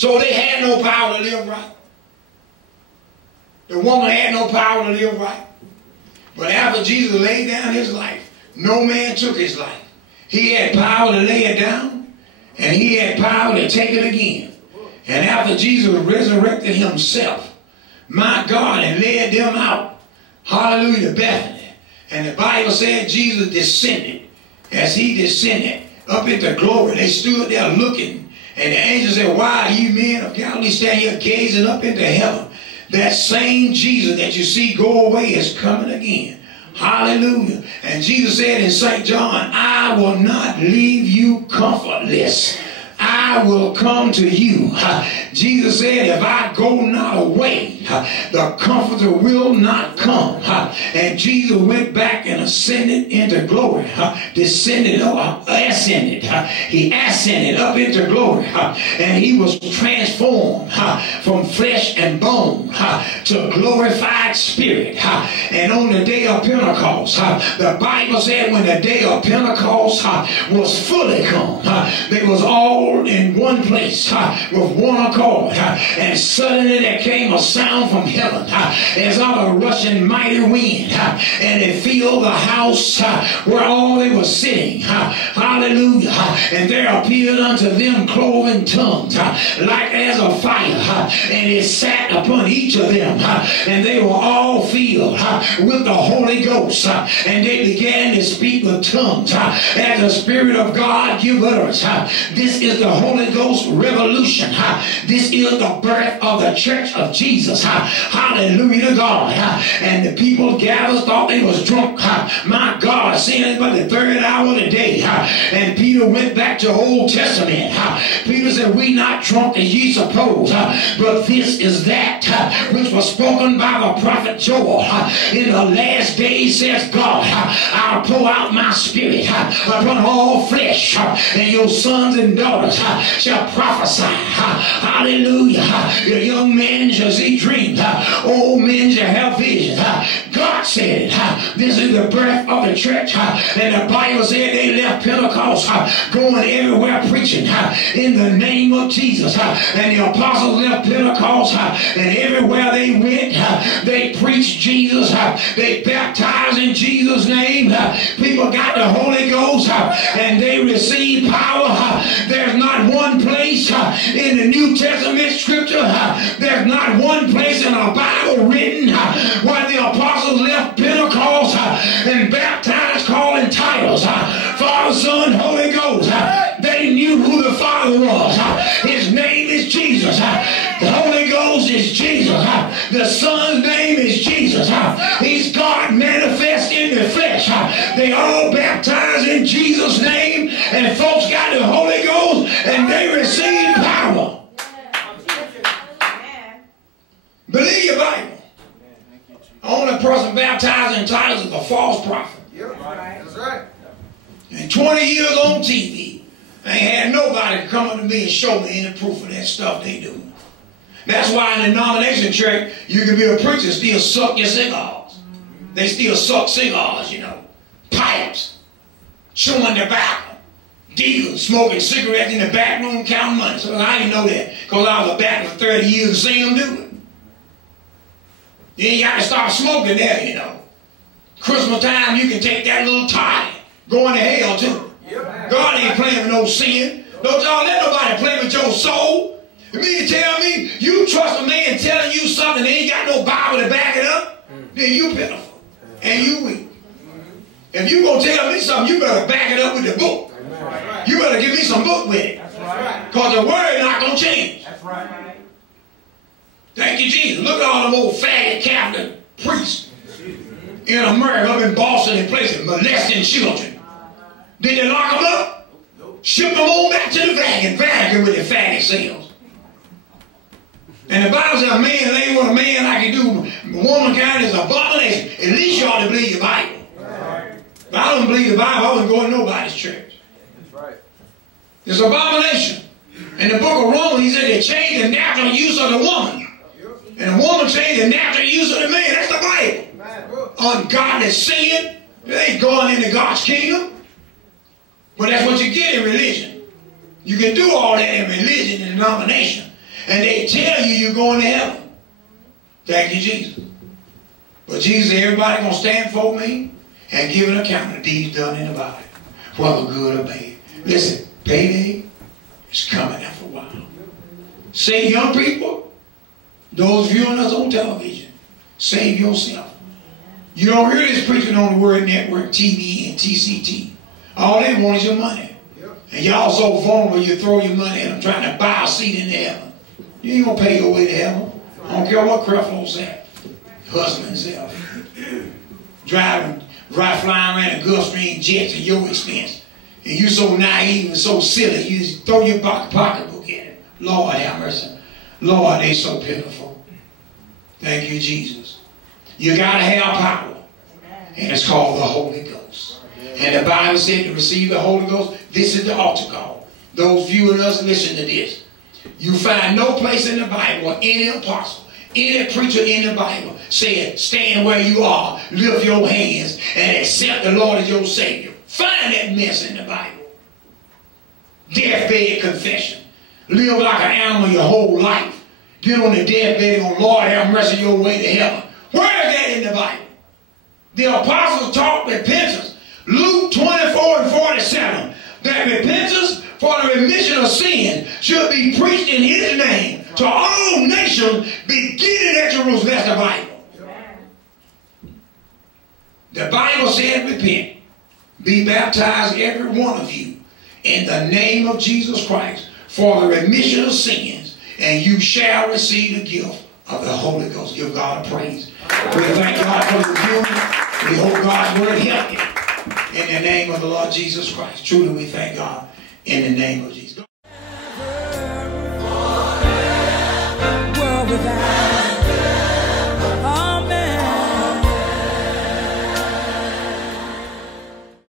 So they had no power to live right. The woman had no power to live right. But after Jesus laid down his life, no man took his life. He had power to lay it down, and he had power to take it again. And after Jesus resurrected himself, my God, and led them out, hallelujah, Bethany. And the Bible said Jesus descended. As he descended up into glory, they stood there looking. And the angel said, why are you men of Galilee standing here gazing up into heaven? That same Jesus that you see go away is coming again. Hallelujah. And Jesus said in St. John, I will not leave you comfortless. I will come to you. Jesus said, if I go not away, the Comforter will not come. And Jesus went back and ascended into glory. Descended or ascended. He ascended up into glory. And he was transformed from flesh and bone to glorified spirit. And on the day of Pentecost, the Bible said when the day of Pentecost was fully come, they was all in one place with one accord, and suddenly there came a sound from heaven as of a rushing mighty wind, and it filled the house where all they were sitting. Hallelujah. And there appeared unto them cloven tongues like as a fire, and it sat upon each of them, and they were all filled with the Holy Ghost, and they began to speak with tongues as the Spirit of God give utterance. This is the Holy Ghost revolution. This is the birth of the church of Jesus. Hallelujah to God. And the people gathered, thought they was drunk. My God, seeing it by the third hour of the day. And Peter went back to Old Testament. Peter said, we not drunk as ye suppose, but this is that which was spoken by the prophet Joel. In the last days, says God, I'll pour out my spirit upon all flesh, and your sons and daughters shall prophesy. Hallelujah. Your young men shall see dreams. Old men shall have visions. God said it. This is the birth of the church. And the Bible said they left Pentecost going everywhere preaching in the name of Jesus. And the apostles left Pentecost, and everywhere they went, they preached Jesus. They baptized in Jesus' name. People got the Holy Ghost, and they received power. There's not one place in the New Testament scripture, there's not one place in our Bible written where the apostles left Pentecost and baptized, calling titles Father, Son, Holy Ghost. They knew who the Father was. His name is Jesus. The Holy Ghost is Jesus. The Son's name is Jesus. He's God manifest in the flesh. They all baptized in Jesus' name, and folks got the Holy Ghost, and they received power. Believe your Bible. The only person baptized in titles is a false prophet. That's right. And 20 years on TV, I ain't had nobody come up to me and show me any proof of that stuff they do. That's why in the denomination church, you can be a preacher and still suck your cigars. They still suck cigars, you know. Pipes. Chewing tobacco. Dealers smoking cigarettes in the back room counting money. So I didn't know that because I was a Baptist for 30 years and seen them do it. You ain't got to start smoking there, you know. Christmas time, you can take that little tie, going to hell too. God ain't playing with no sin. Don't y'all let nobody play with your soul. You mean to tell me you trust a man telling you something that ain't got no Bible to back it up? Then you pitiful and you weak. If you gonna tell me something, you better back it up with the book. You better give me some book with it. Because the word not gonna change. Thank you, Jesus. Look at all them old faggot Catholic priests in America, up in Boston and places, molesting children. Did they lock them up? Ship them all back to the Vatican with the faggot cells. And the Bible says a man ain't what a man like to do. Womankind is an abomination. At least you ought to believe your Bible. If I don't believe the Bible, I wouldn't go to nobody's church. It's an abomination. In the book of Romans, he said they changed the natural use of the woman. And the woman changed the natural use of the man. That's the Bible. Ungodly sin. They ain't going into God's kingdom. But that's what you get in religion. You can do all that in religion and denomination. And they tell you you're going to heaven. Thank you, Jesus. But Jesus said, everybody going to stand before me and give an account of deeds done in the body, whether good or bad. Listen, payday is coming after a while. Say, young people, those viewing us on television, save yourself. You don't hear this preaching on the Word Network, TV, and TCT. All they want is your money. And y'all so vulnerable, you throw your money at them trying to buy a seat in heaven. You ain't going to pay your way to heaven. I don't care what Creflo's at. Hustling himself. Driving, flying around in Gulfstream jets at your expense. And you so naive and so silly, you just throw your pocketbook at it. Lord have mercy. Lord, they so pitiful. Thank you, Jesus. You got to have power. And it's called the Holy Ghost. And the Bible said to receive the Holy Ghost, this is the altar call. Those viewing us, listen to this. You find no place in the Bible or any apostle, any preacher in the Bible said, stand where you are, lift your hands, and accept the Lord as your Savior. Find that mess in the Bible. Deathbed confession. Live like an animal your whole life. Get on the deathbed and go, Lord, have mercy your way to heaven. Where is that in the Bible? The apostles taught repentance. Luke 24 and 47. That repentance for the remission of sin should be preached in his name to all nations beginning at Jerusalem. That's the Bible. The Bible said repent. Be baptized every one of you in the name of Jesus Christ for the remission of sins, and you shall receive the gift of the Holy Ghost. Give God a praise. We thank God for the viewing. We hope God's word help you. In the name of the Lord Jesus Christ. Truly we thank God in the name of Jesus. World without